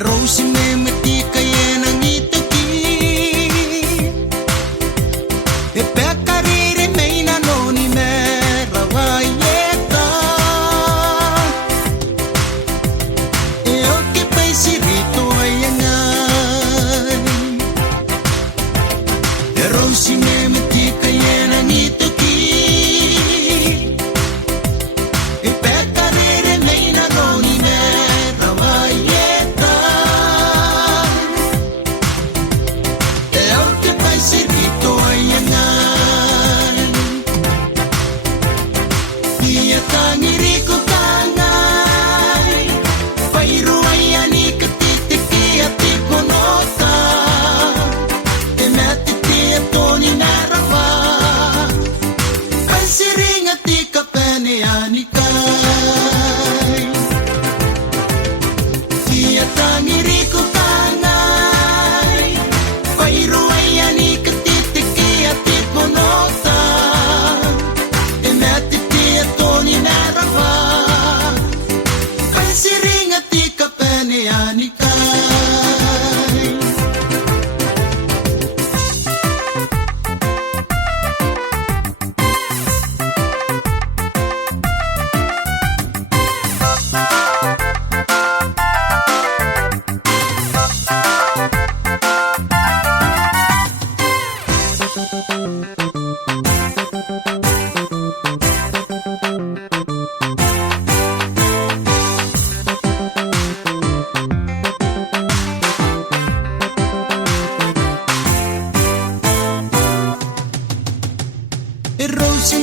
Rose me meti kaya nang itaki E pekarire me na noni me rawayeta E oke pai sirito ayangan E rose me meti kaya nang itaki E pekarire me na noni me sirito ayangan Iya tangiri ko tangay Pairu ayani katitiki ati konota Ematiti atoni narawa Pansiring ati kapene anikay Iya tangiri ko tangay Pairu ayani Rose